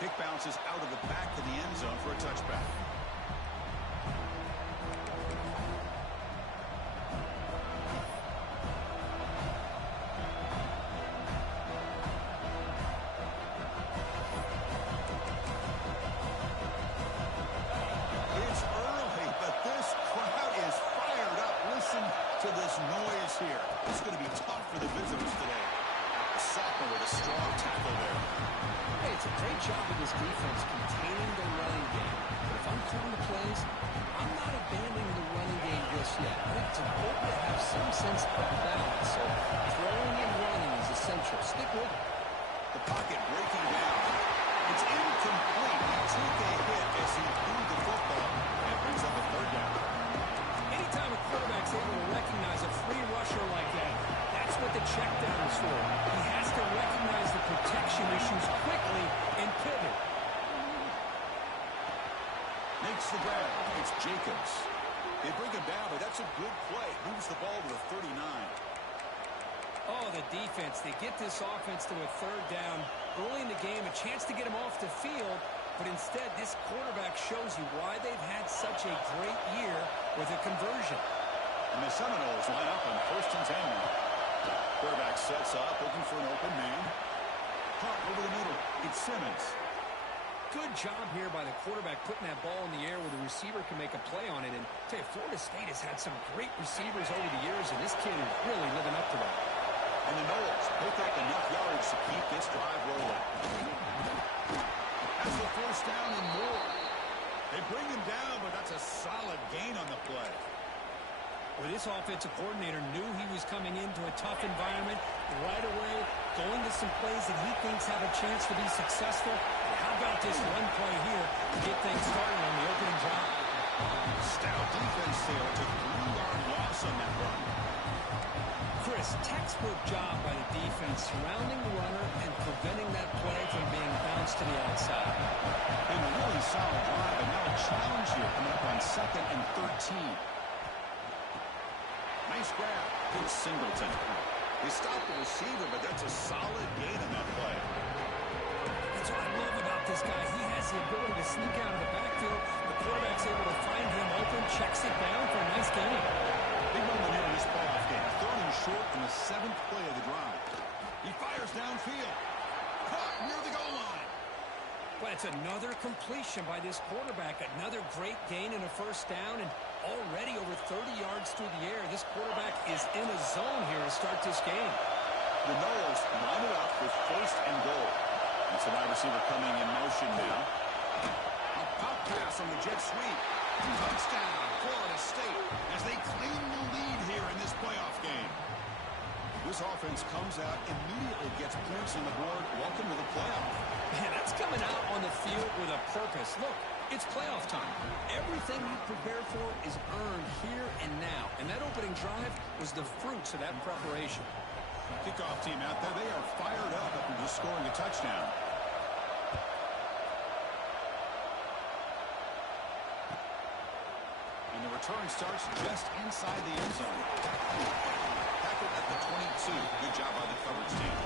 Kick bounces out of the back of the end zone for a touchback. It's early, but this crowd is fired up. Listen to this noise here. It's going to be tough for the visitors today. Sophomore with a strong tackle there. Hey, it's a great job of this defense containing the running game. But if I'm calling the plays, I'm not abandoning the running game just yet. I think it's important to have some sense of balance. So throwing and running is essential. Stick with it. The pocket breaking down. It's incomplete. He took a hit as he threw the football. And it brings up a third down. Anytime a quarterback's able to recognize a free rusher like that, that's what the check down is for. He has to recognize the protection issues quickly and pivot. Makes the grab. It's Jacobs. They bring him down, but that's a good play. Moves the ball to the 39. Oh, the defense. They get this offense to a third down early in the game, a chance to get him off the field. But instead, this quarterback shows you why they've had such a great year with a conversion. And the Seminoles line up on 1st and 10 now. Quarterback sets up, looking for an open man. Caught over the middle. It's Simmons. Good job here by the quarterback putting that ball in the air where the receiver can make a play on it. And I tell you, Florida State has had some great receivers over the years, and this kid is really living up to that. And the Noles pick up enough yards to keep this drive rolling. That's the first down and more. They bring him down, but that's a solid gain on the play. Well, this offensive coordinator knew he was coming into a tough environment right away, going to some plays that he thinks have a chance to be successful. And how about this run play here to get things started on the opening drive? Stout defense there. Took 3-yard loss on that run. Chris, textbook job by the defense surrounding the runner and preventing that play from being bounced to the outside. Been a really solid drive, and now a challenge here coming up on 2nd and 13. Nice grab. It's Singleton. They stopped the receiver, but that's a solid gain on that play. That's what I love about this guy. He has the ability to sneak out of the backfield. The quarterback's able to find him open, checks it down for a nice gain. Big moment here in this playoff game. 3rd and short on the 7th play of the drive. He fires downfield. Caught near the goal line. Well, it's another completion by this quarterback. Another great gain and a first down, and already over 30 yards through the air. This quarterback is in a zone here to start this game. The Noles line it up with 1st and goal. It's a wide receiver coming in motion now. A pop pass on the jet sweep. Touchdown, Florida State, as they claim the lead here in this playoff game. This offense comes out, immediately gets points on the board. Welcome to the playoff. Man, that's coming out on the field with a purpose. Look, it's playoff time. Everything you prepare for is earned here and now. And that opening drive was the fruits of that preparation. Kickoff team out there, they are fired up after just scoring a touchdown. And the return starts just inside the end zone. Tackled at the 22. Good job by the coverage team.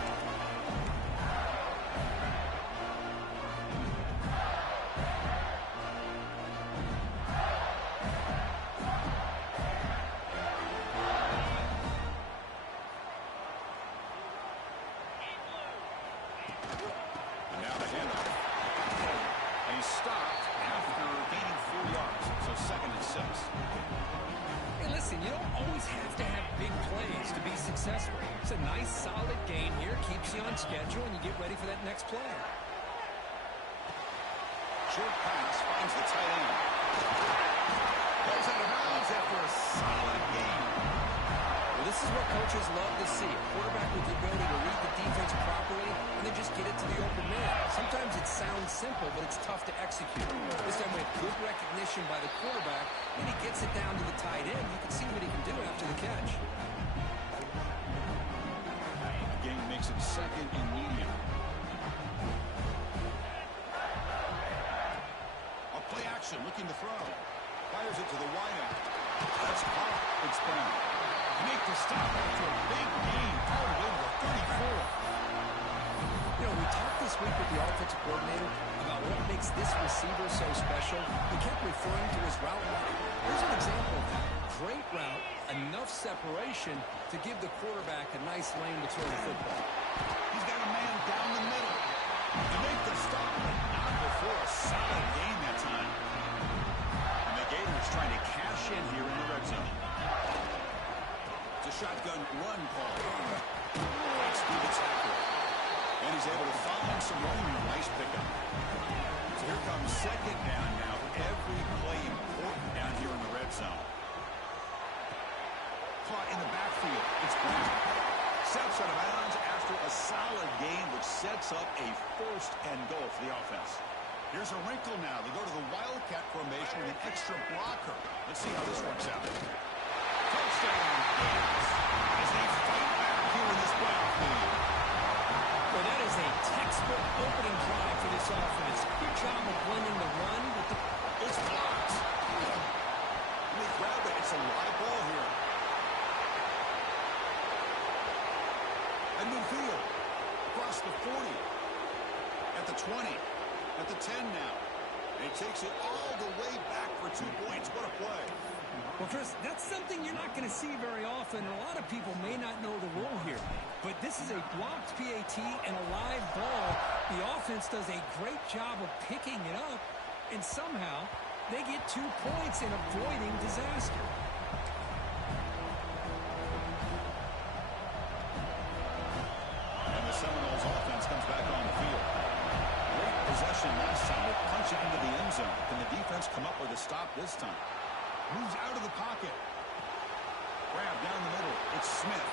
It's a nice, solid gain here. Keeps you on schedule, and you get ready for that next play. Short pass finds the tight end. Goes out of bounds after a solid gain. Well, this is what coaches love to see. A quarterback with the ability to read the defense properly and then just get it to the open man. Sometimes it sounds simple, but it's tough to execute. This time we have good recognition by the quarterback, and he gets it down to the tight end. You can see what he can do after the catch. Gain makes it 2nd and medium. A play action, looking to throw. Fires it to the wideout. That's caught. It's Brown. Make the stop after a big gain. Out of the 34. You know, we talked this week with the offensive coordinator about what makes this receiver so special? He kept referring to his route running. Here's an example of that. Great route, enough separation to give the quarterback a nice lane to throw the football. He's got a man down the middle to make the stop, but not before a solid gain that time. And the Gators trying to cash in here in the red zone. It's a shotgun run call. Fights through the tackle. And he's able to find some room. Nice pickup. So here comes second down now. Every play important down here in the red zone. Caught in the backfield. It's Brown. Steps out of bounds after a solid gain, which sets up a first and goal for the offense. Here's a wrinkle now. They go to the Wildcat formation with an extra blocker. Let's see how this works out. Touchdown, Gators, as they fight back here in this playoff game. Well, that is a textbook opening drive for this offense. Good job of blending the run with the... It's blocked. And they grab it. It's a live ball here. At midfield. Across the 40. At the 20. At the 10 now. And he takes it all the way back for 2 points. What a play. Well, Chris, that's something you're not going to see very often. A lot of people may not know the rule here. But this is a blocked PAT and a live ball. The offense does a great job of picking it up. And somehow, they get 2 points in avoiding disaster. And the Seminoles offense comes back on the field. Great possession last time. They punch it into the end zone. Can the defense come up with a stop this time? Moves out of the pocket. Grab down the middle. It's Smith.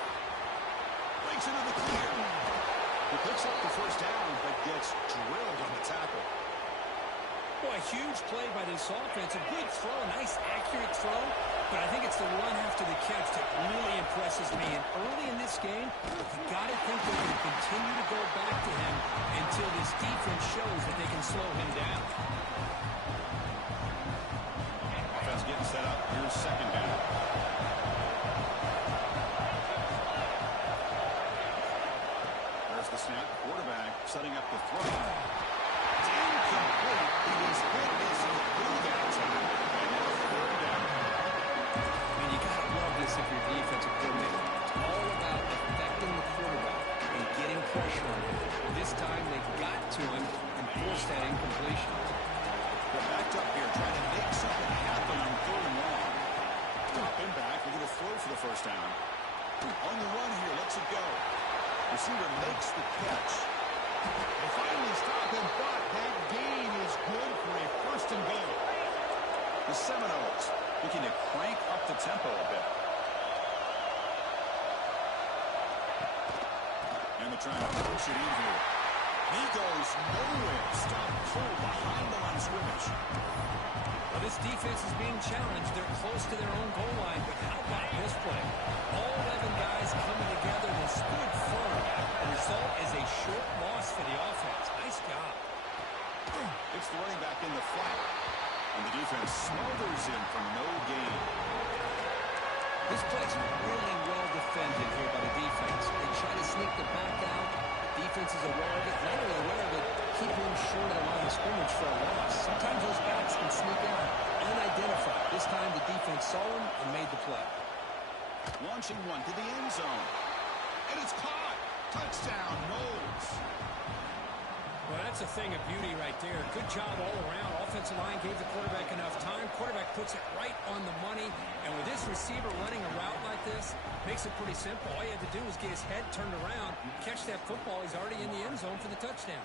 Breaks into the clear. He picks up the first down, but gets drilled on the tackle. Boy, a huge play by this offense. A good throw, a nice accurate throw. But I think it's the run after the catch that really impresses me. And early in this game, you got to think they're going to continue to go back to him until this defense shows that they can slow him down. Offense getting set up. Here's second down. There's the snap. Quarterback setting up the throw. It's incomplete. He was hit as he threw that time. And now third down. I mean, you got to love this if you're defensive coordinator. It's all about affecting the quarterback and getting pressure on him. This time they got to him and forced that incompletion. They're backed up here trying to make something happen on third and long. Drop him back. We're going to throw for the first down. On the run here. Lets it go. Receiver makes the catch. They finally stop him, but that gain is good for a first and goal. The Seminoles looking to crank up the tempo a bit. And they're trying to push it in here. He goes nowhere. Stop cold behind the line of scrimmage. Well, this defense is being challenged. They're close to their own goal line, but how about this play? All 11 guys coming together and stood firm. The result is a short loss for the offense. Nice job. It's the running back in the flat. And the defense smothers him for no gain. This play's really well defended here by the defense. They try to sneak the back out. The defense is aware of it. Not only aware of it, keep him short of the line of scrimmage for a loss. Sometimes those backs can sneak out unidentified. This time the defense saw him and made the play. Launching one to the end zone. And it's caught. Touchdown, Knowles. Well, that's a thing of beauty right there. Good job all around. Offensive line gave the quarterback enough time. Quarterback puts it right on the money. And with this receiver running a route like this, makes it pretty simple. All you had to do was get his head turned around, catch that football. He's already in the end zone for the touchdown.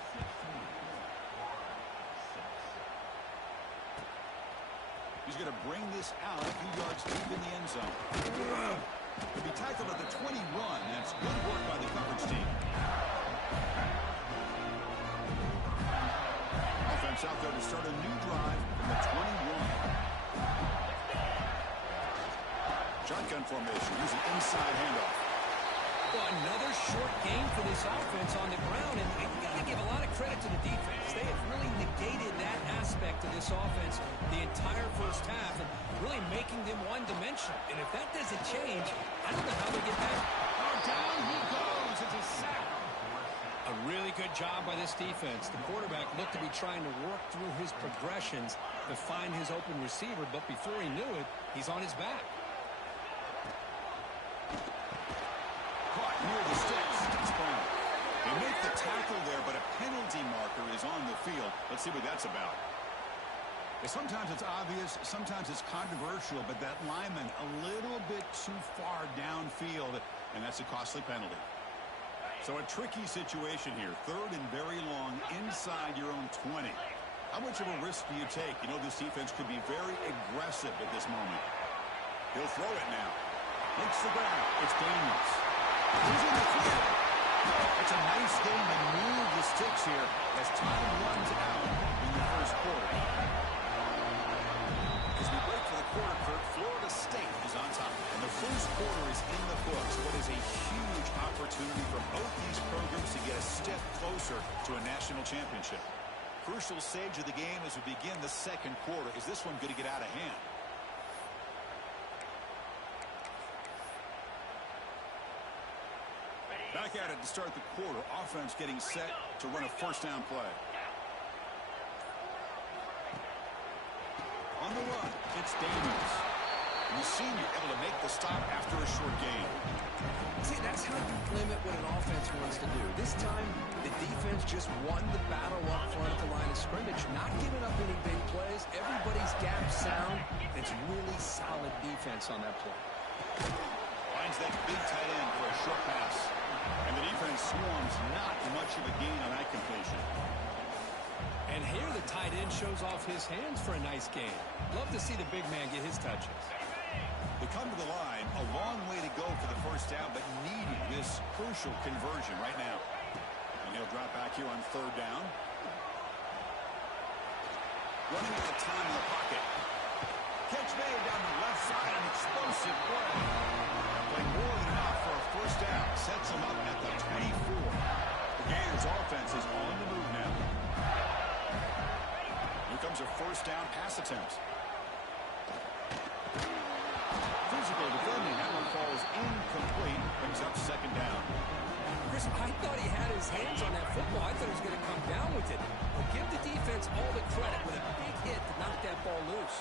He's going to bring this out a few yards deep in the end zone. He'll be tackled at the 21. That's good work by the coverage team. Offense out there to start a new drive from the 21. Shotgun formation using inside handoff. Well, another short game for this offense on the ground, and you got to give a lot of credit to the defense. They have really negated that aspect of this offense the entire first half and really making them one-dimensional. And if that doesn't change, I don't know how they get back. Oh, down he goes. It's a sack. A really good job by this defense. The quarterback looked to be trying to work through his progressions to find his open receiver, but before he knew it, he's on his back. Caught near the sticks. It's Brown. They make the tackle there, but a penalty marker is on the field. Let's see what that's about. Sometimes it's obvious, sometimes it's controversial, but that lineman a little bit too far downfield, and that's a costly penalty. So a tricky situation here. 3rd and very long inside your own 20. How much of a risk do you take? You know, this defense could be very aggressive at this moment. He'll throw it now. Makes the ground. It's Daniels. He's in the clear. It's a nice game to move the sticks here as time runs out in the first quarter. As we break for the quarter, Kirk, Florida State is on top. And the first quarter is in the books. What is a huge opportunity for both these programs to get a step closer to a national championship. Crucial stage of the game as we begin the second quarter. Is this one going to get out of hand? Back at it to start the quarter. Offense getting set to run a first down play. On the run, it's Daniels. And the senior able to make the stop after a short gain. See, that's how you limit what an offense wants to do. This time, the defense just won the battle up front at the line of scrimmage, not giving up any big plays. Everybody's gap sound. It's really solid defense on that play. Finds that big tight end for a short pass. And the defense swarms not much of a gain on that completion. And here the tight end shows off his hands for a nice gain. Love to see the big man get his touches. They come to the line, a long way to go for the first down, but needing this crucial conversion right now. And he'll drop back here on 3rd down. Running at the time in the pocket. Catch made down the left side, an explosive play. Playing more than enough for a first down. Sets him up at the 24. The Gators offense is on the move now. Here comes a first down pass attempt. Physical defending. That one falls incomplete. Brings up 2nd down. Chris, I thought he had his hands on that football. I thought he was going to come down with it. But give the defense all the credit with a big hit to knock that ball loose.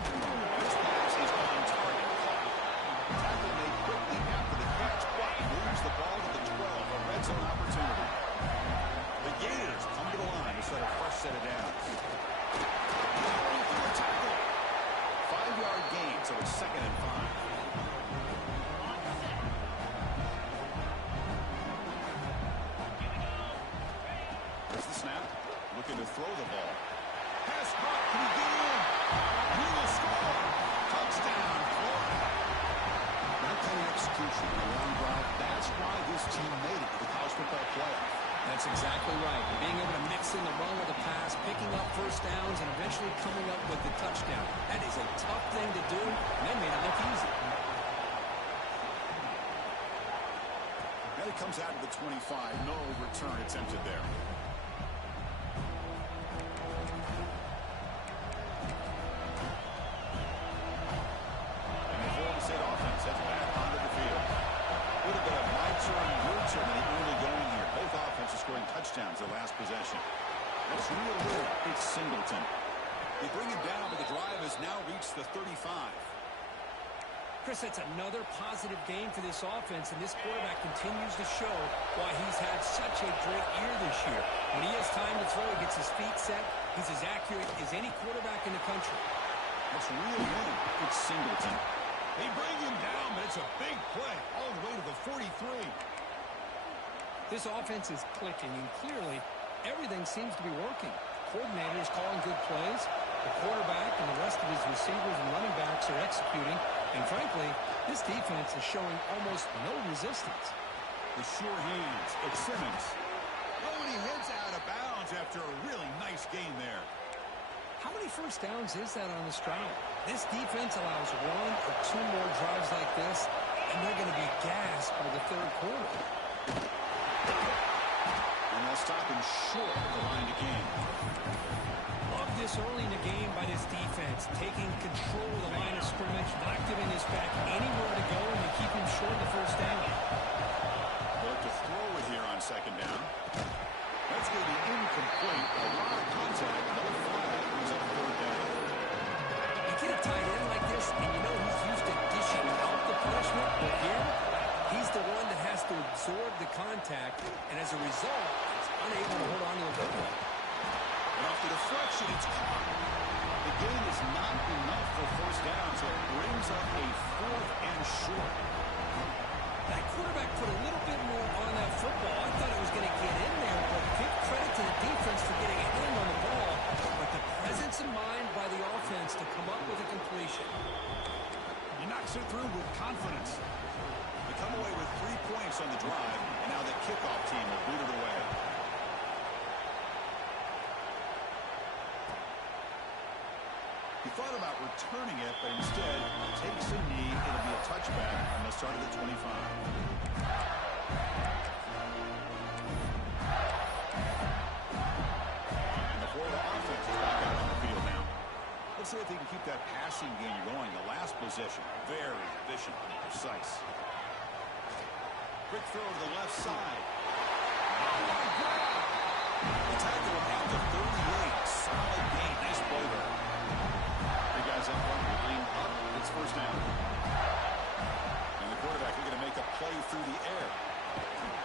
This pass is on target. Tackle made quickly after the catch, but moves the ball to the 12. A red zone opportunity. The Gators come to the line to set a fresh set of downs. Tackle. 5-yard gain, so it's 2nd and 5. There's the snap. Looking to throw the ball. Pass caught. Can he get in? He will score. Touchdown, Florida. That kind of execution on a long drive, that's why this team made it to the college football playoff. That's exactly right. Being able to mix in the run with the pass, picking up first downs, and eventually coming up with the touchdown. That is a tough thing to do, and they made it look easy. Now he comes out of the 25. No return attempted there. And the Florida State offense heads back onto the field. Would have been a my turn, your turn in the early going here. Both offenses scoring touchdowns their last possession. That's real good. It's Singleton. They bring him down, but the drive has now reached the 35. Chris, that's another positive game for this offense, and this quarterback continues to show why he's had such a great year this year. When he has time to throw, he gets his feet set. He's as accurate as any quarterback in the country. That's real good. It's Singleton. They bring him down, but it's a big play all the way to the 43. This offense is clicking, and clearly everything seems to be working. Coordinators calling good plays. The quarterback and the rest of his receivers and running backs are executing. And frankly, this defense is showing almost no resistance. The sure hands. It's Simmons. Oh, and he heads out of bounds after a really nice gain there. How many first downs is that on this drive? This defense allows 1 or 2 more drives like this, and they're going to be gassed by the 3rd quarter. And they'll stop him short of the line to gain. Love this early in the game by this defense, taking control of the line of scrimmage, not giving his back anywhere to go, and to keep him short of the first down. They'll look to throw it here on second down. That's going to be incomplete. A lot of contact. No flag. Brings up third down. You get a tight end like this, and you know he's used to dishing out the punishment, but here, he's the one that has to absorb the contact, and as a result, he's unable to hold on to the football. And off the deflection, it's caught. The gain is not enough for first down, so it brings up a 4th and short. That quarterback put a little bit more on that football. I thought it was going to get in there, but give credit to the defense for getting a hand on the ball. But the presence of mind by the offense to come up with a completion. He knocks it through with confidence. They come away with 3 points on the drive, and now the kickoff team will boot it away. He thought about returning it, but instead takes a knee. It'll be a touchback, and they'll start at the 25. And the Florida offense is back out on the field now. Let's see if they can keep that passing game going. The last possession, very efficient and precise. Quick throw to the left side. Oh, my God! The tackle will out to 38. Solid gain. Nice play there. Guys up front, line up, it's first down. And the quarterback looking to make a play through the air.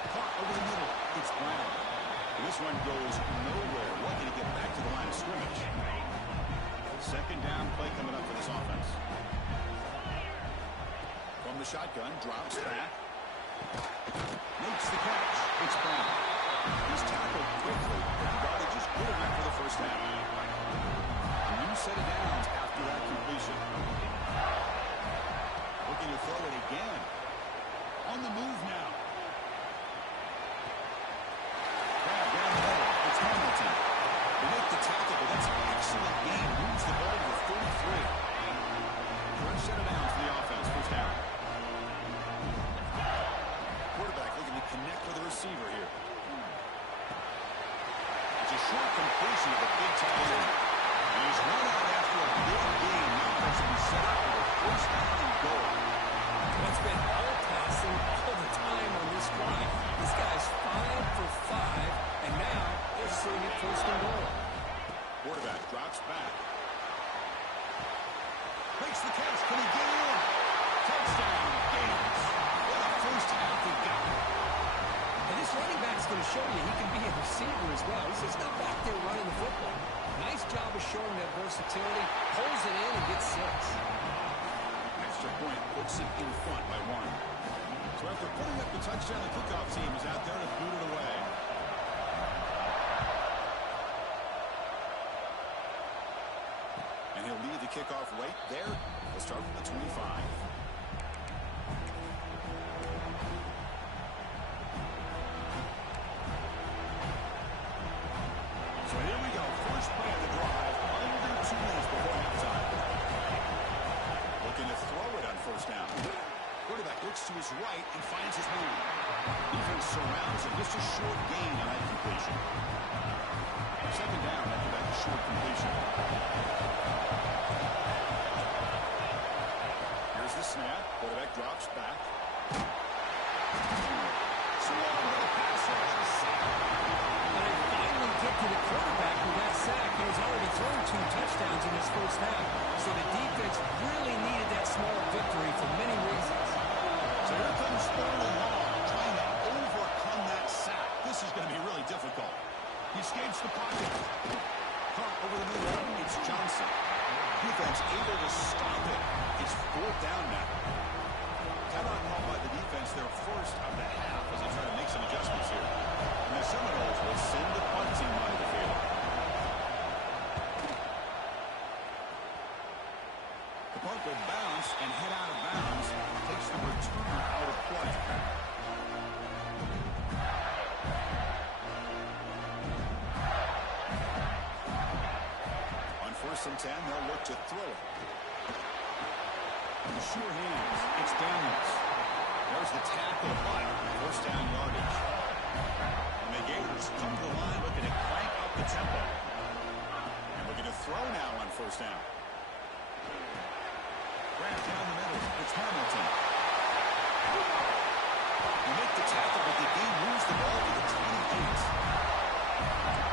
Caught over the middle, it's Brown. This one goes nowhere, lucky to get back to the line of scrimmage. Second down play coming up for this offense. From the shotgun, drops back. Makes the catch, it's Brown. He's tackled quickly, but the yardage is good enough for the first down. A new set of downs after that completion. Looking to throw it again. On the move now. Grab down the middle. It's Hamilton. They make the tackle, but that's an excellent gain. Moves the ball to the 33. First set of downs for the offense. First down. Quarterback looking to connect with the receiver here. It's a short completion of a big tight end. He's run out after a big gain. Now has to be set up for the first down and goal. It's been all passing all the time on this drive. This guy's 5 for 5, and now they're seeing it first and goal. Quarterback drops back. Makes the catch. Can he get in? Touchdown, Gators. What a first half we got. And this running back's going to show you he can be a receiver as well. He's just not back there running the football. Nice job of showing that versatility. Pulls it in and gets 6. Extra point puts it in front by 1. So after putting up the touchdown, the kickoff team is out there to boot it away. And he'll lead the kickoff right there. We'll start from the 25. So here we go. First play of the drive. Under 2 minutes before halftime. Looking to throw it on first down. Quarterback looks to his right and finds his man. Defense surrounds him. Just a short gain on that completion. Second down after that short completion. Here's the snap. Quarterback drops back. Swung by the passer. But they finally get to the quarterback with that sack. He was already thrown 2 touchdowns in his first half. So the defense really needed that small victory for many reasons. So here comes third and long, trying to overcome that sack. This is going to be really difficult. He escapes the pocket. Caught over the middle. It's Johnson. Defense able to stop it. It's fourth down now. Timeout called by the defense their first of the half as they try to make some adjustments here. And the Seminoles will send the punt team onto the field. The punt will bounce and head out of bounds. Takes the returner out of play. On 1st and 10, they'll look to throw it. Sure hands. It's Daniels. There's the tackle, but first down yardage. And the Gators come to the line looking to crank up the tempo. And looking to throw now on first down. Grant down the middle. It's Hamilton. You make the tackle, but the game moves the ball to the 28.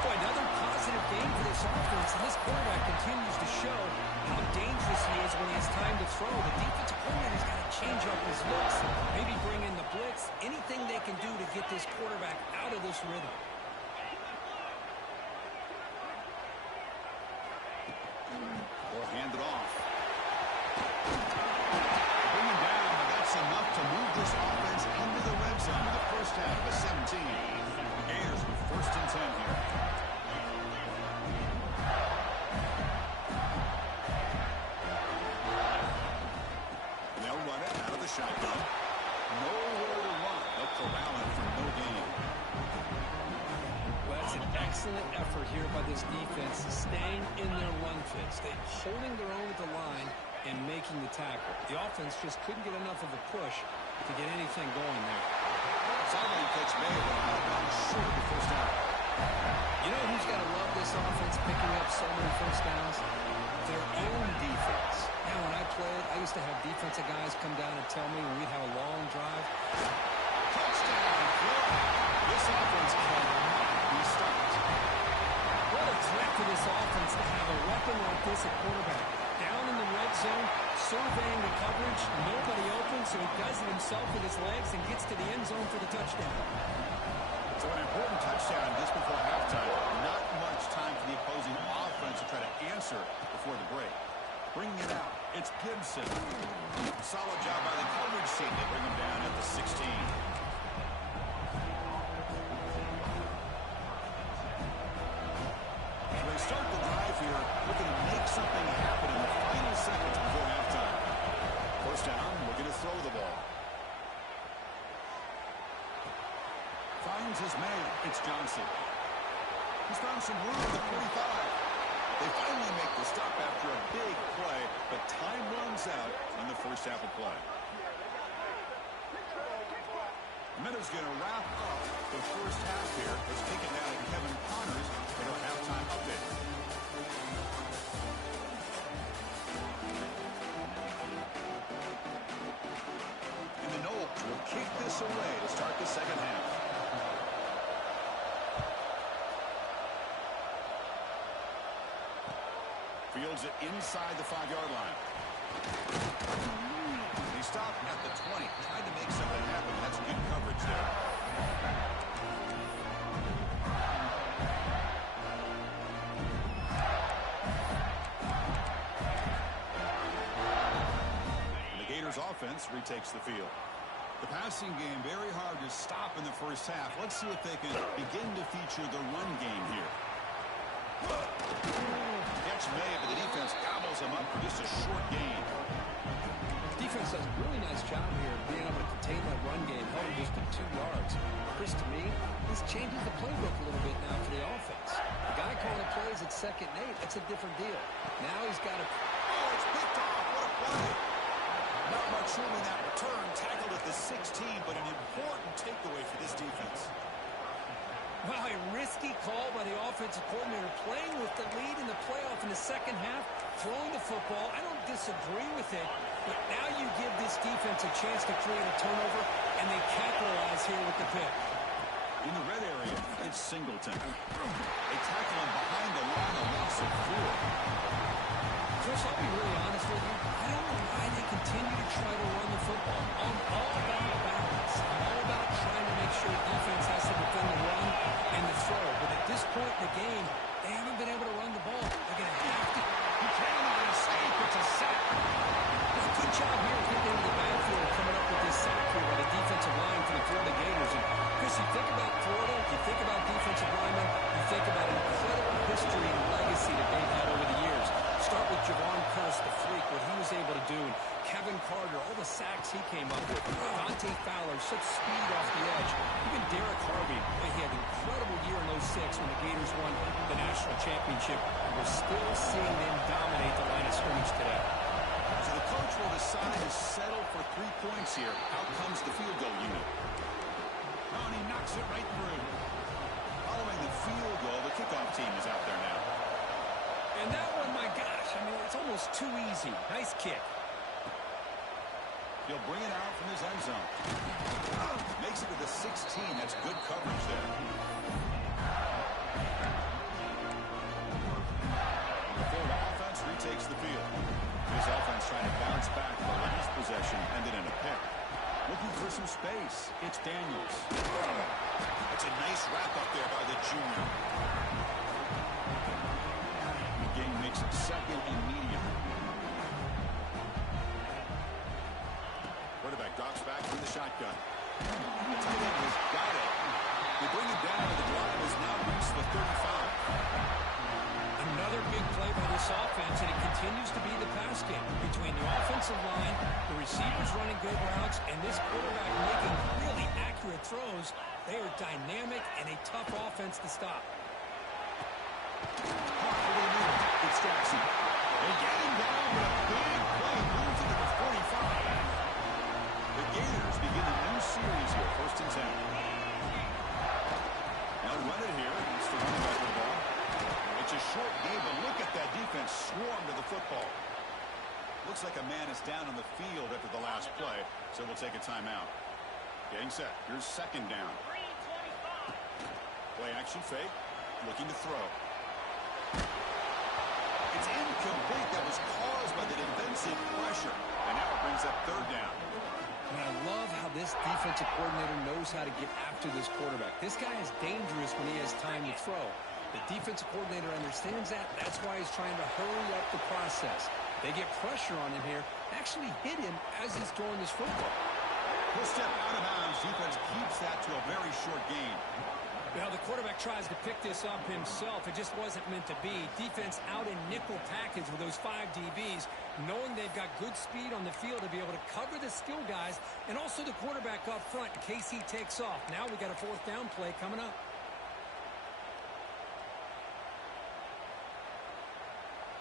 Boy, another positive game for this offense, and this quarterback continues to show how dangerous he is when he has time to throw. The defensive coordinator's got to change up his looks, maybe bring in the blitz, anything they can do to get this quarterback out of this rhythm. Or hand it off. Bring him down, but that's enough to move this offense into the red zone in the first half of 17. The Gators with 1st and 10 here. They'll run it out of the shotgun. Nowhere to run. They'll corral it for no gain. Well, that's an excellent effort here by this defense, staying in their run fits. They're holding their own at the line and making the tackle. The offense just couldn't get enough of a push to get anything going there. Sideline catch made, but out of bounds short of the first down. You know who's got to love this offense picking up so many first downs? Their own defense. Now, when I played, I used to have defensive guys come down and tell me when we'd have a long drive, Touchdown, Florida. This offense cannot be stopped. what a threat for this offense to have a weapon like this at quarterback. Down in the red zone, surveying the coverage, nobody open, so he does it himself with his legs and gets to the end zone for the touchdown. So an important touchdown just before halftime. Not much time for the opposing offense to try to answer before the break. Bringing it out, it's Gibson. Solid job by the coverage team. They bring him down at the 16. So they start the drive here, looking to make something happen in the final seconds before halftime. First down, looking to throw the ball. Finds his man. It's Johnson. He's found some room at the 45. They finally make the stop after a big play, but time runs out on the first half of play. Minutes going to wrap up the first half here. Let's take it now to Kevin Connors for our halftime update. And the Knowles will kick this away to start the second half. Fields it inside the 5-yard line. They stop at the 20, trying to make something happen. That's good coverage there. And the Gators offense retakes the field. The passing game very hard to stop in the first half. Let's see if they can begin to feature the run game here. Catch made, but the defense gobbles him up for just a short gain. Defense does a really nice job here of being able to contain that run game, held just to 2 yards. Chris, to me, this changes the playbook a little bit now for the offense. The guy calling the plays at 2nd and 8, that's a different deal. Now he's got to... Oh, it's picked off. What a play. Not much room in that return. Tackled at the 16, but an important takeaway for this defense. Wow, a risky call by the offensive coordinator, playing with the lead in the playoff in the second half, throwing the football. I don't disagree with it, but now you give this defense a chance to create a turnover, and they capitalize here with the pick. In the red area, it's Singleton. They tackle him behind the line, a loss of 4. Chris, I'll be really honest with you. I don't know why they continue to try to run the football. I'm all about balance. I'm all about trying to make sure defense has to defend the run and the throw. But at this point in the game, they haven't been able to run the ball. They're going to have to. He cannot escape. It's a sack. Well, good job here getting into the backfield, coming up with this sack here by the defensive line for the Florida Gators. And Chris, you think about Florida, you think about defensive linemen, you think about an incredible history and legacy that they've had over the years. Start with Javon Curse, the freak, what he was able to do. And Kevin Carter, all the sacks he came up with. Dante Fowler, such speed off the edge. Even Derek Harvey, boy, he had an incredible year in 06 when the Gators won the national championship. And we're still seeing them dominate the line of scrimmage today. So the coach will decide to settle for 3 points here. Out comes the field goal unit. Oh, and he knocks it right through. Following the field goal, the kickoff team is out there now. And that one, my gosh, I mean, it's almost too easy. Nice kick. He'll bring it out from his end zone. Makes it to the 16. That's good coverage there. The Florida offense retakes the field. This offense trying to bounce back. The last possession ended in a pick. Looking for some space. It's Daniels. That's a nice wrap up there by the junior. The game makes it second and medium. Quarterback drops back from the shotgun. The tight end has got it. They bring it down, and the drive has now reached the 35. Another big play by this offense, and it continues to be the pass game between the offensive line, the receivers running good routes, and this quarterback making really accurate throws. They are dynamic and a tough offense to stop. It's Jackson. They get him down, but a big play moves into the 45. The Gators begin a new series here, 1st and 10. Now run it here. It's the running back with the ball. It's a short game, but look at that defense swarm to the football. Looks like a man is down on the field after the last play, so we'll take a timeout. Getting set. Here's 2nd down. Play action fake. Looking to throw. It's incomplete. That was caused by the defensive pressure. And now it brings up 3rd down. And I love how this defensive coordinator knows how to get after this quarterback. This guy is dangerous when he has time to throw. The defensive coordinator understands that. That's why he's trying to hurry up the process. They get pressure on him here, actually hit him as he's throwing this football. He'll step out of bounds. Defense keeps that to a very short gain. Well, the quarterback tries to pick this up himself. It just wasn't meant to be. Defense out in nickel package with those 5 DBs, knowing they've got good speed on the field to be able to cover the skill guys, and also the quarterback up front in case he takes off. Now we got a 4th down play coming up.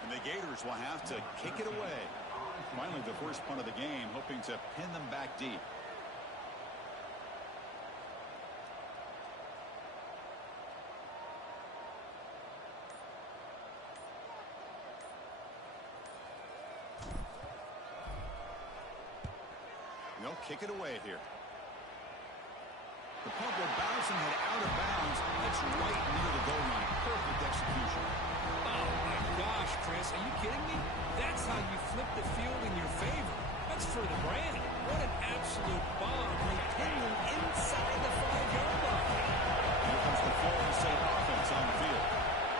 And the Gators will have to kick it away. Finally, the first punt of the game, hoping to pin them back deep. They'll kick it away here. The punt will bounce and head out of bounds. It's right near the goal line. Perfect execution. Oh, my gosh, Chris. Are you kidding me? That's how you flip the field in your favor. That's for the brand. What an absolute bomb. They pin them inside the 5-yard line. Here comes the Florida State offense on the field.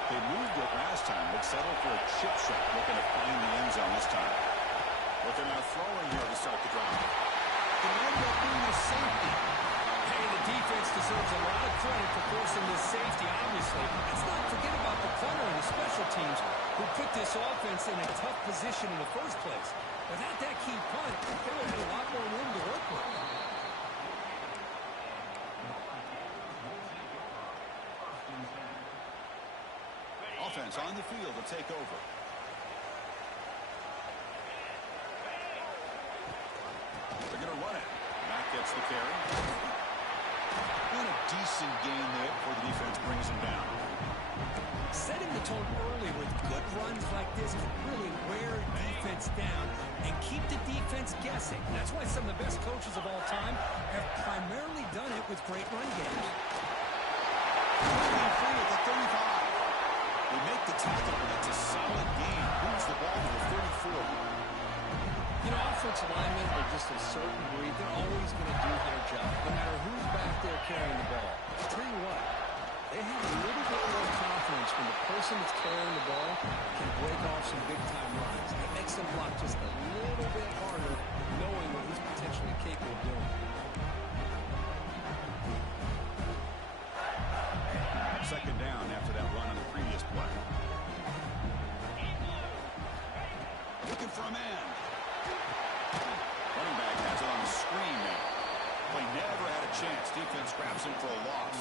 They moved it last time, but settled for a chip shot, looking to find the end zone this time. Looking at throwing here to start the drive. It ended up being a safety. Hey, the defense deserves a lot of credit for forcing this safety, obviously. Let's not forget about the punter and the special teams who put this offense in a tough position in the first place. Without that key punt, they would have had a lot more room to work with. Offense on the field to take over. They're going to run it. Back gets the carry. And a decent gain there before the defense brings him down. Setting the tone early with good runs like this can really wear defense down and keep the defense guessing. That's why some of the best coaches of all time have primarily done it with great run games. Free at the 35. They make the tackle, but that's a solid gain. Moves the ball to the 34. You know, offensive linemen are just a certain breed. They're always going to do their job, no matter who's back there carrying the ball. I'll tell you what, they have a little bit more confidence when the person that's carrying the ball can break off some big-time runs. It makes them block just a little bit harder, knowing what he's potentially capable of doing. Second down after that run on the previous play. Looking for a man. Running back has it on the screen now. Play never had a chance. Defense grabs him for a loss.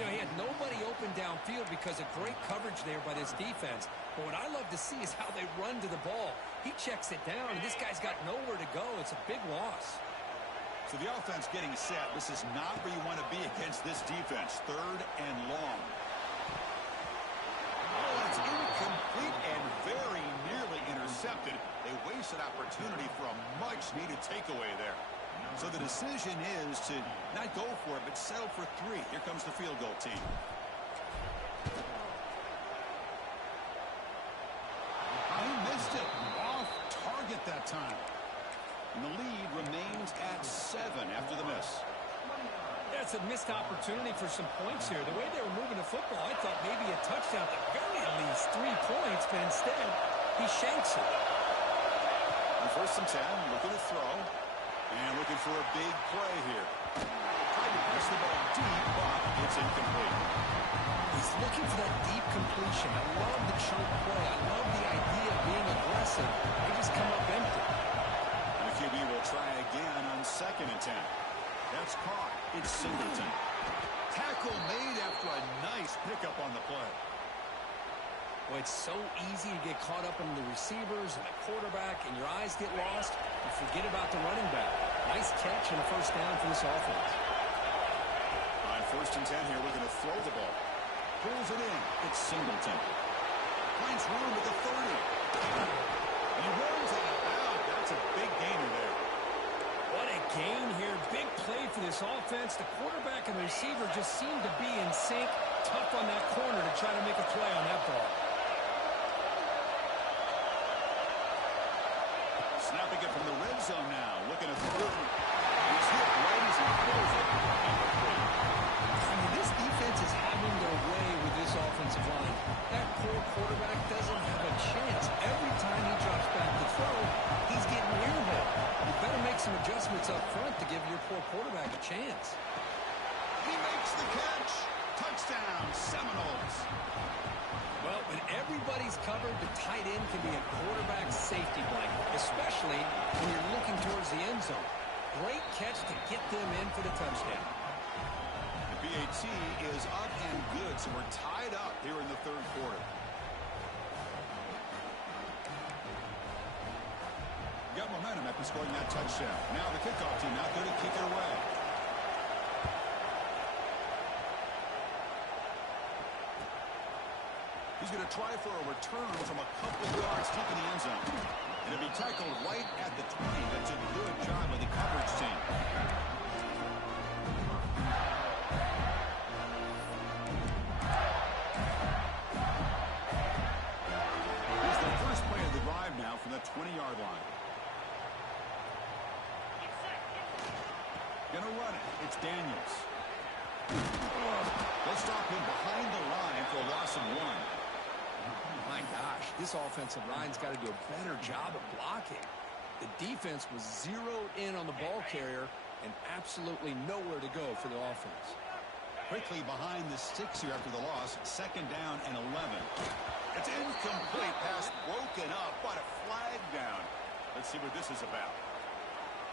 You know, he had nobody open downfield because of great coverage there by this defense. But what I love to see is how they run to the ball. He checks it down, and this guy's got nowhere to go. It's a big loss. So the offense getting set. This is not where you want to be against this defense. 3rd and long. Oh, that's incomplete and very nearly intercepted. They waste an opportunity for a much-needed takeaway there. So the decision is to not go for it, but settle for 3. Here comes the field goal team. He missed it. Off target that time. And the lead remains at 7 after the miss. That's a missed opportunity for some points here. The way they were moving the football, I thought maybe a touchdown, at very least 3 points, but instead, he shanks it. On 1st and 10, looking to throw. And looking for a big play here. Tried to press the ball deep, but it's incomplete. He's looking for that deep completion. I love the chunk play. I love the idea of being aggressive. They just come up empty. And the QB will try again on 2nd and 10. That's caught. It's Singleton. Tackle made after a nice pickup on the play. Well, it's so easy to get caught up in the receivers and the quarterback, and your eyes get lost. You forget about the running back. Nice catch and a 1st down for this offense. On 1st and 10 here, we're going to throw the ball. Pulls it in. It's Singleton. Finds room at the 30. He runs out of bounds. That's a big gainer there. What a gain here. Big play for this offense. The quarterback and the receiver just seem to be in sync. Tough on that corner to try to make a play on that ball. Snapping it from the red zone now. Looking at the through. He's hit right as he throws it. I mean, this defense is having their way with this offensive line. That poor quarterback doesn't have a chance. Every time he drops back to throw, he's getting airborne. You better make some adjustments up front to give your poor quarterback a chance. He makes the catch. Touchdown, Seminoles. Well, when everybody's covered, the tight end can be a quarterback's safety blanket, especially when you're looking towards the end zone. Great catch to get them in for the touchdown. The PAT is up and good, so we're tied up here in the 3rd quarter. Got momentum after scoring that touchdown. Now the kickoff team out there to kick it away. He's going to try for a return from a couple yards deep in the end zone. And it'll be tackled right at the 20. That's a good job by the coverage team. Here's the first play of the drive now from the 20-yard line. Going to run it. It's Daniels. They'll stop him behind the line for a loss of 1. My gosh, this offensive line's got to do a better job of blocking. The defense was zeroed in on the ball carrier and absolutely nowhere to go for the offense. Quickly behind the sticks here after the loss. 2nd down and 11. It's incomplete. Pass broken up, but a flag down. Let's see what this is about.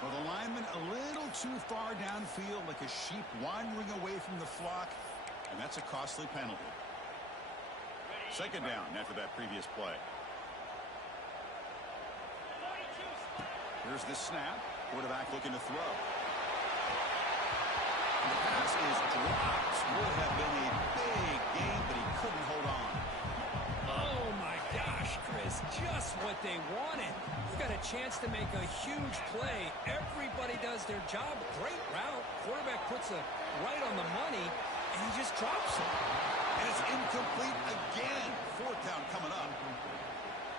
Well, the lineman a little too far downfield, like a sheep wandering away from the flock, and that's a costly penalty. 2nd down after that previous play. Here's the snap. Quarterback looking to throw. And the pass is dropped. Would have been a big game, but he couldn't hold on. Oh, my gosh, Chris, just what they wanted. You've got a chance to make a huge play. Everybody does their job. Great route. Quarterback puts it right on the money, and he just drops it. And it's incomplete again. 4th down coming up.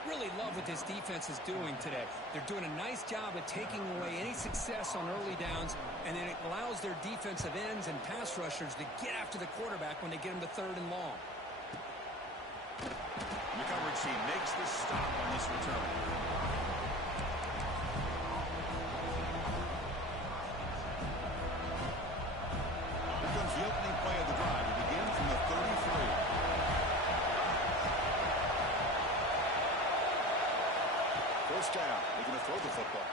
Really love what this defense is doing today. They're doing a nice job of taking away any success on early downs, and then it allows their defensive ends and pass rushers to get after the quarterback when they get him to 3rd and long. The coverage team makes the stop on this return. Here comes the opening play of the drive. It begins from the 33. First down. They're going to throw the football.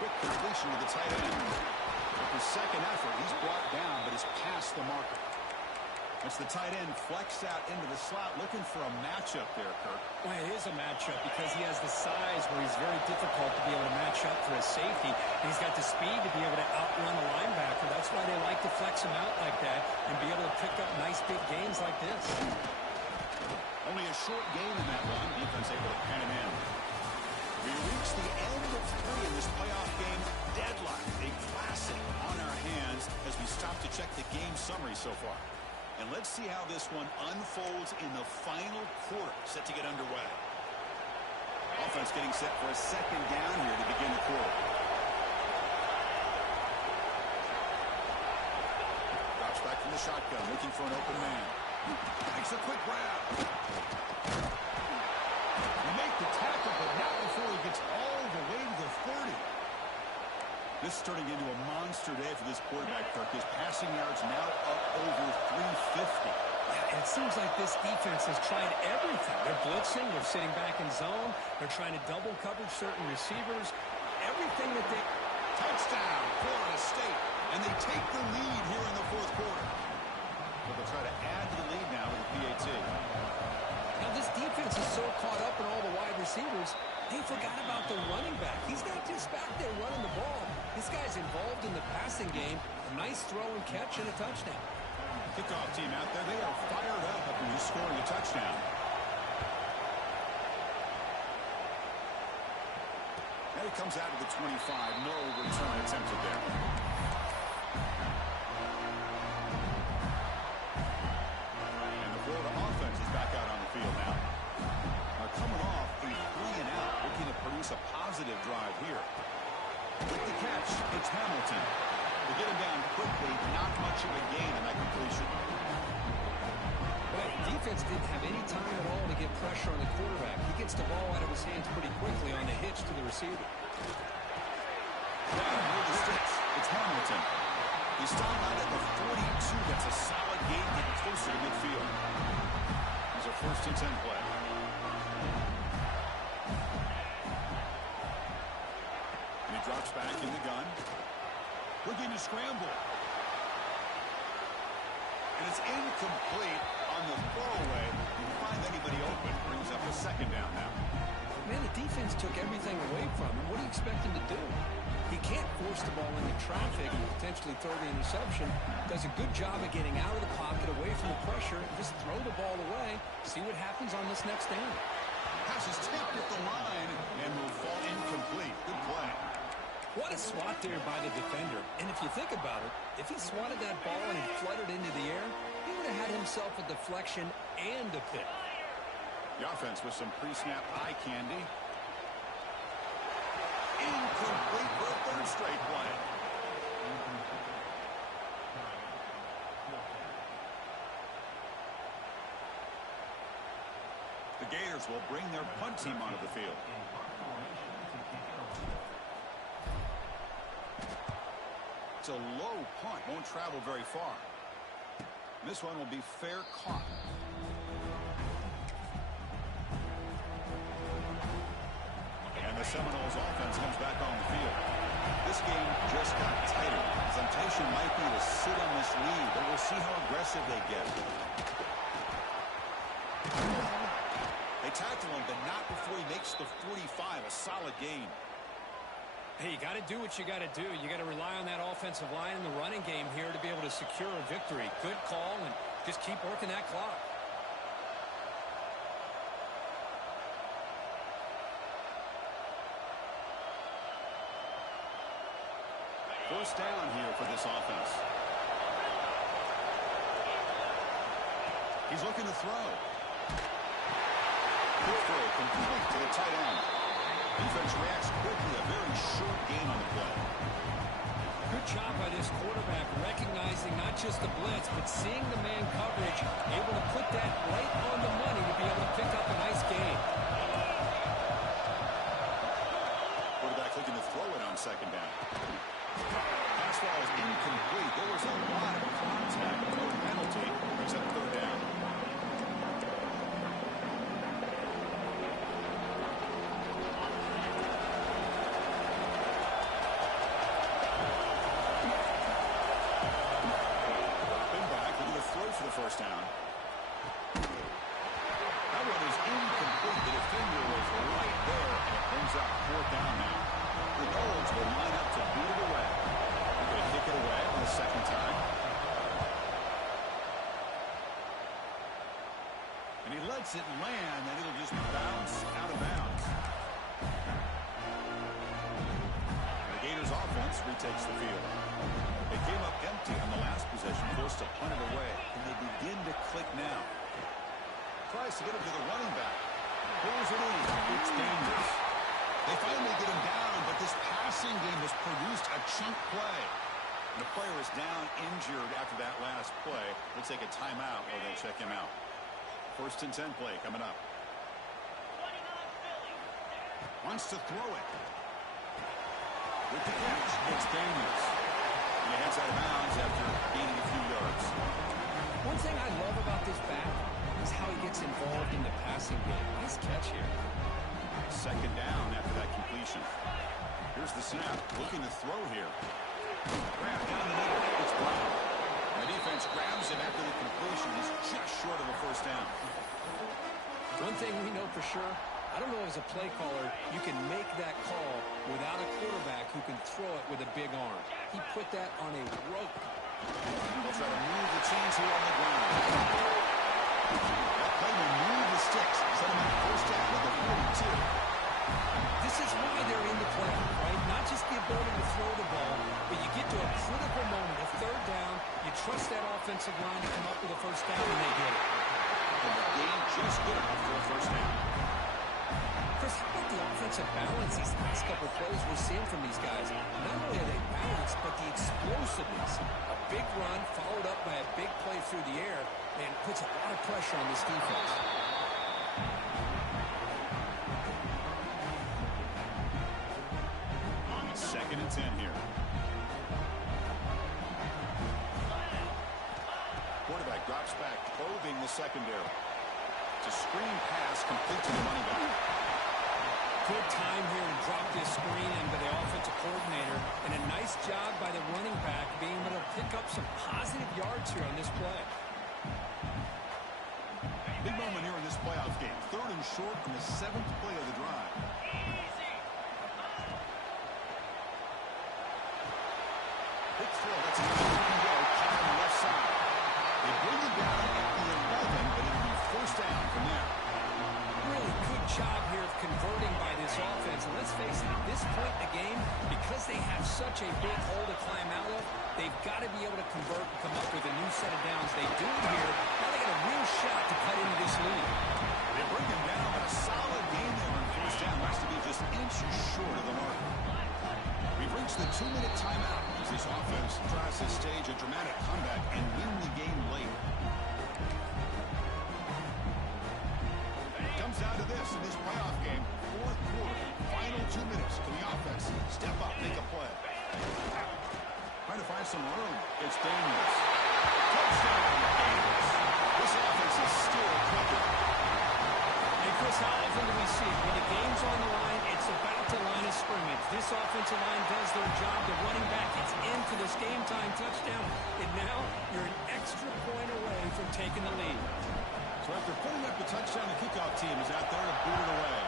Quick completion to the tight end. With his 2nd effort, he's brought down, but is past the marker. That's the tight end flexed out into the slot, looking for a matchup there, Kirk. Well, it is a matchup because he has the size where he's very difficult to be able to match up for his safety. And he's got the speed to be able to outrun a linebacker. That's why they like to flex him out like that and be able to pick up nice big gains like this. Only a short gain in that one. Defense able to pen him in. We reach the end of 3 in this playoff game. Deadlock, a classic on our hands as we stop to check the game summary so far. And let's see how this one unfolds in the final quarter, set to get underway. Offense getting set for a second down here to begin the quarter. Drops back from the shotgun, looking for an open man. Makes a quick grab. Make the tackle, but not before he gets all the way to the 30. This is turning into a monster day for this quarterback, Kirk. His passing yards now up over 350. Yeah, it seems like this defense has tried everything. They're blitzing, they're sitting back in zone, they're trying to double coverage certain receivers. Everything that they... Touchdown, Florida State. And they take the lead here in the fourth quarter. So they'll try to add to the lead now with the PAT. Now this defense is so caught up in all the wide receivers, they forgot about the running back. He's not just back there running the ball. This guy's involved in the passing game. A nice throw and catch and a touchdown. Kickoff team out there. They are fired up after just scoring a touchdown. And it comes out of the 25. No return attempted there. And the Florida offense is back out on the field now. Coming off a 3-and-out, looking to produce a positive drive here. With the catch, it's Hamilton. They get him down quickly, not much of a gain in that completion. Well, the defense didn't have any time at all to get pressure on the quarterback. He gets the ball out of his hands pretty quickly on the hitch to the receiver. Down near the sticks, it's Hamilton. He's stopped out at the 42. That's a solid gain, getting closer to midfield. He's a 1st and 10 play. Drops back in the gun. Looking to scramble. And it's incomplete on the throwaway. Didn't find anybody open. Brings up a 2nd down now. Man, the defense took everything away from him. What do you expect him to do? He can't force the ball into traffic and potentially throw the interception. Does a good job of getting out of the pocket, away from the pressure, and just throw the ball away. See what happens on this next down. Pass is tipped at the line and will fall incomplete. Good play. What a swat there by the defender. And if you think about it, if he swatted that ball and he fluttered into the air, he would have had himself a deflection and a pick. The offense with some pre-snap eye candy. Incomplete for a 3rd straight play. The Gators will bring their punt team onto the field. It's a low punt, won't travel very far. This one will be fair caught. And the Seminoles offense comes back on the field. This game just got tighter. The temptation might be to sit on this lead, but we'll see how aggressive they get. They tackle him, but not before he makes the 45, a solid gain. Hey, you got to do what you got to do. You got to rely on that offensive line in the running game here to be able to secure a victory. Good call, and just keep working that clock. 1st down here for this offense. He's looking to throw. Quick throw complete to the tight end. Defense reacts quickly. A very short gain on the play. Good job by this quarterback recognizing not just the blitz, but seeing the man coverage, able to put that right on the money to be able to pick up a nice gain. Quarterback looking to throw it on 2nd down. Pass ball is incomplete. There was a lot of contact. No penalty. Brings up 3rd down. For the 1st down. That one is incomplete. The defender was right there, and it brings up 4th down now. The Noles will line up to beat it away. They're going to kick it away for the 2nd time. And he lets it land, and it'll just bounce out of bounds. offense retakes the field. They came up empty on the last possession, forced to punt it away, and they begin to click now. Tries to get him to the running back. Pulls it in. It's dangerous. They finally get him down, but this passing game has produced a chunk play. The player is down injured after that last play. They'll take a timeout while they check him out. 1st and 10 play coming up. Wants to throw it. With the catch, it's Daniels. And he heads out of bounds after gaining a few yards. One thing I love about this back is how he gets involved in the passing game. Nice catch here. 2nd down after that completion. Here's the snap, looking to throw here. Grab down the middle. It's Brown. The defense grabs him after the completion. He's just short of a 1st down. One thing we know for sure, I don't know as a play caller, you can make that call without a quarterback who can throw it with a big arm. He put that on a rope. They'll try to move the chains here on the ground. That play will move the sticks. Set him at 1st down at the 42. This is why they're in the play, right? Not just the ability to throw the ball, but you get to a critical moment, a 3rd down, you trust that offensive line to come up with a 1st down, and they get it. And the game just good enough for a 1st down. Chris, how about the offensive balance these last couple of plays we're seeing from these guys? Not only are they balanced, but the explosiveness. A big run followed up by a big play through the air, and puts a lot of pressure on this defense. 2nd and 10 here. Quarterback drops back, probing the secondary. It's a screen pass complete to the running back. Good time here to drop this screen in by the offensive coordinator, and a nice job by the running back being able to pick up some positive yards here on this play. Big moment here in this playoff game. 3rd and short on the 7th play of the drive. Big throw. That's how he can go. Caught on the left side. They bring him down at the 11, but it'll be 1st down from there. Really good job here of converting by this offense. And let's face it, at this point in the game, because they have such a big hole to climb out of, they've got to be able to convert and come up with a new set of downs. They do it here. Now they got a real shot to cut into this lead. They bring him down, but a solid game there on 1st down. Has to be just inches short of the mark. We've reached the 2-minute timeout as this offense tries to stage a dramatic comeback and win the game late. It comes down to this in this playoff game. 4th quarter, final 2 minutes. Can the offense step up, make a play? Trying to find some room. It's Daniels. Touchdown, Daniels. This offense is still clicking. And Chris, how often do we see it? When the game's on the line, it's about to line of scrimmage. This offensive line does their job. The running back gets in for this game-time touchdown. And now you're an extra point away from taking the lead. So after putting up the touchdown, the kickoff team is out there to boot it away.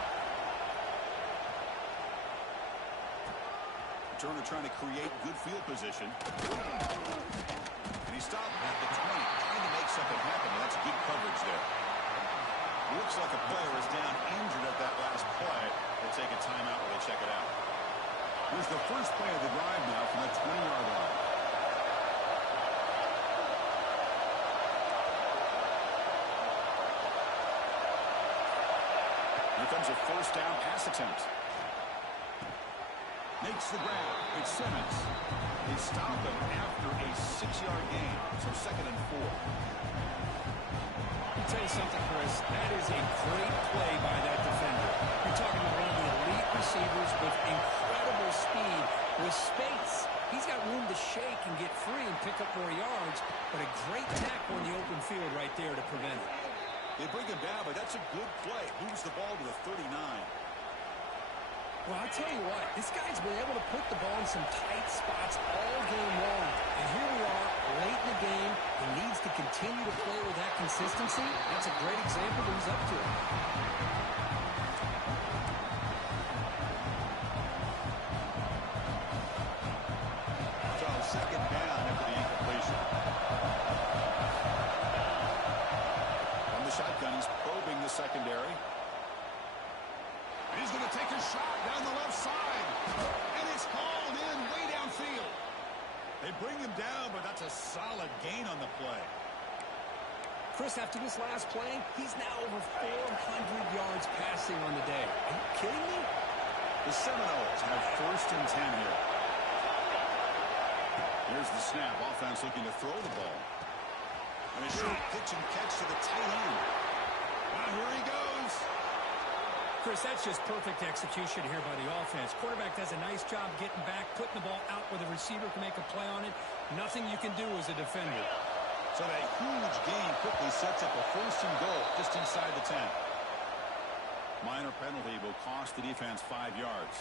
Turner trying to create good field position. And he stopped at the 20, trying to make something happen. That's good coverage there. Looks like a player is down injured at that last play. They'll take a timeout while they check it out. Here's the first play of the drive now from the 20-yard line. Here comes a 1st down pass attempt. Makes the grab. It's Simmons. They stop him after a 6-yard gain. So 2nd and 4. Let me tell you something, Chris. That is a great play by that defender. You're talking about one of the elite receivers with incredible speed, with space. He's got room to shake and get free and pick up more yards, but a great tackle in the open field right there to prevent it. They bring him down, but that's a good play. Moves the ball to the 39. Well, I'll tell you what, this guy's been able to put the ball in some tight spots all game long. And here we are, late in the game. He needs to continue to play with that consistency. That's a great example that he's up to it. So 2nd down after the incompletion. From the shotgun, he's probing the secondary. He's going to take a shot down the left side. And It's hauled in way downfield. They bring him down, but that's a solid gain on the play. Chris, after this last play, he's now over 400 yards passing on the day. Are you kidding me? The Seminoles have 1st and 10 here. Here's the snap. Offense looking to throw the ball. And a short pitch and catch to the tight end. Now here he goes. Chris, that's just perfect execution here by the offense. Quarterback does a nice job getting back, putting the ball out where the receiver can make a play on it. Nothing you can do as a defender. So that huge gain quickly sets up a 1st and goal just inside the 10. Minor penalty will cost the defense 5 yards.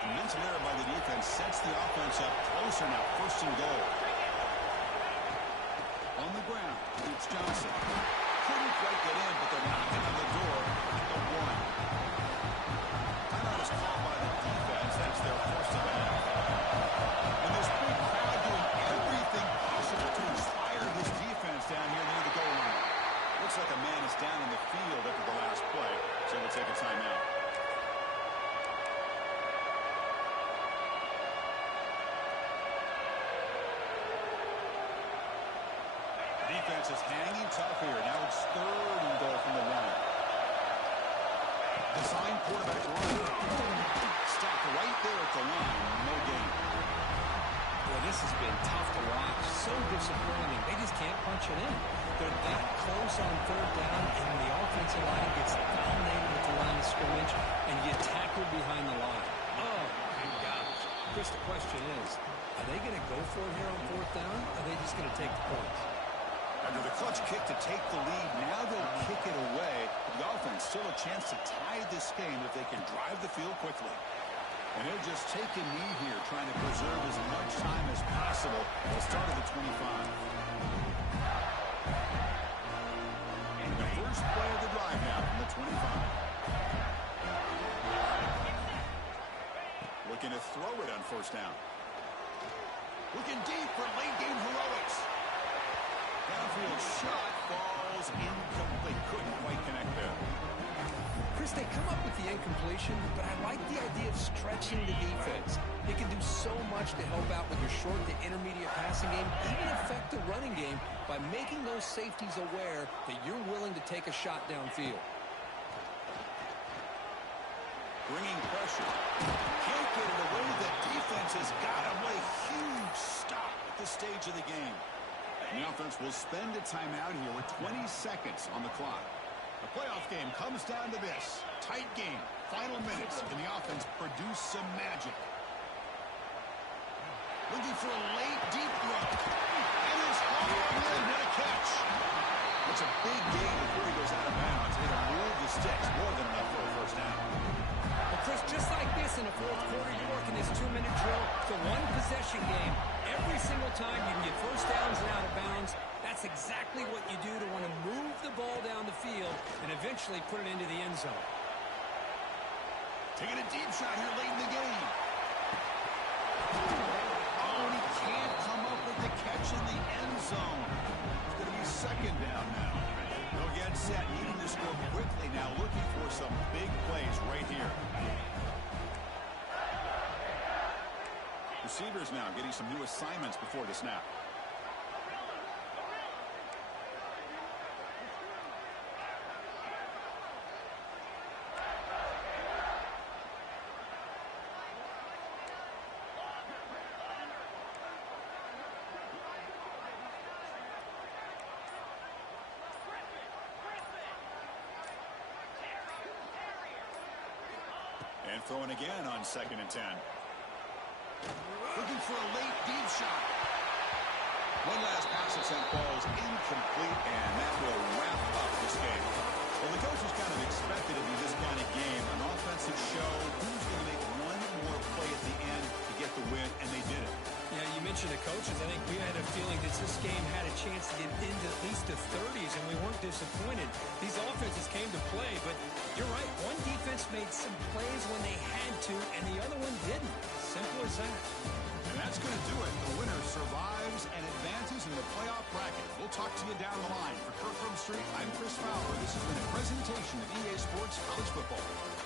The mental error by the defense sets the offense up closer now. 1st and goal. On the ground, it's Johnson. Couldn't quite get in, but they're knocking on the door at the 1. Timeout is called by the defense. That's their 1st and goal. And this big crowd doing everything possible to inspire this defense down here near the goal line. Looks like a man is down in the field after the last play, so we'll take a timeout. Defense is hanging tough here. Now it's 3rd and goal from the 1. Design quarterback run. Stopped right there at the line. No gain. Well, this has been tough to watch. So disappointing. They just can't punch it in. They're that close on 3rd down, and the offensive line gets dominated at the line of scrimmage, and you tackle behind the line. Oh, my gosh. Chris, the question is, are they going to go for it here on 4th down, or are they just going to take the points? Under the clutch kick to take the lead, now they'll kick it away. The offense still a chance to tie this game if they can drive the field quickly. And they'll just take a knee here, trying to preserve as much time as possible. They'll start at the 25. The first play of the drive now from the 25. Looking to throw it on 1st down. Looking deep for late game heroics. Downfield shot falls incomplete. Couldn't quite connect there. Chris, they come up with the incompletion, but I like the idea of stretching the defense. They can do so much to help out with your short to intermediate passing game, even affect the running game by making those safeties aware that you're willing to take a shot downfield. Bringing pressure. Can't get it away. The defense has got him with a huge stop at this stage of the game. And the offense will spend a timeout here with 20 seconds on the clock. The playoff game comes down to this. Tight game. Final minutes. Can the offense produce some magic? Looking for a late, deep run. And it's hauled in. What a catch. It's a big gain before he goes out of bounds. It'll move the sticks. More than enough for a 1st down. Well, Chris, just like this in the 4th quarter, you're working this 2-minute drill. It's a one-possession game. Every single time you can get 1st downs and out of bounds, that's exactly what you do to want to move the ball down the field and eventually put it into the end zone. Taking a deep shot here late in the game. Oh, and he can't come up with the catch in the end zone. It's going to be 2nd down now. They'll get set, needing to score quickly now, looking for some big plays right here. Receivers now getting some new assignments before the snap. And throwing again on 2nd and 10. Looking for a late deep shot. One last pass attempt falls incomplete, and that will wrap up this game. Well, the coaches kind of expected it to be this kind of game. An offensive show. Who's going to make one more play at the end to get the win, and they did it. Yeah, you mentioned the coaches. I think we had a feeling that this game had a chance to get into at least the 30s, and we weren't disappointed. These offenses came to play, but you're right. One defense made some plays when they had to, and the other one didn't. Simple as that. And that's that's going to do it. The winner survives and advances in the playoff bracket. We'll talk to you down the line. For Kirkland Street, I'm Chris Fowler. This has been a presentation of EA Sports College Football.